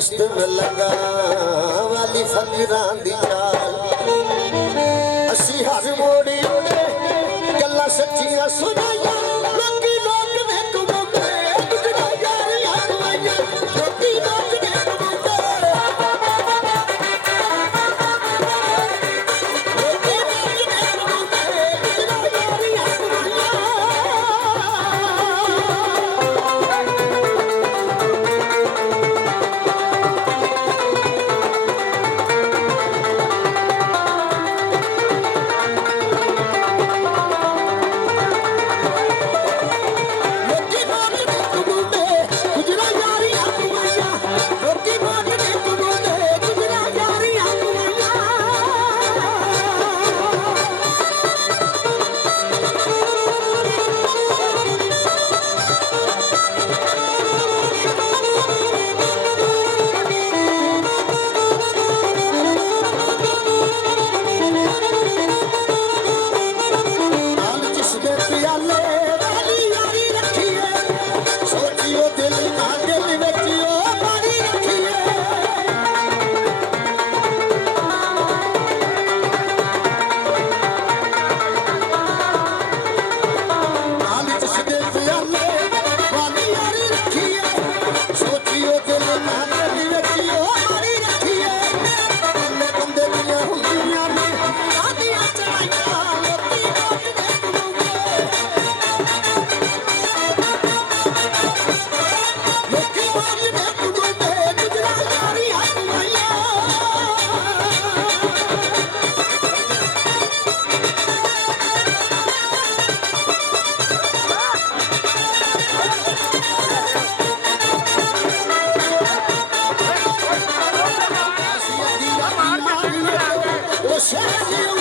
मस्त लगा वाली फकरां दी चाल असी हर मोड़ी गल्लां सच्चियां सुनाइयां लोकी लोक ने कमांदे गुजरा यारियां कमाइयां लोकी लोक ने कमांदे लोकी लोक ने कमांदे गुजरा यारियां Shut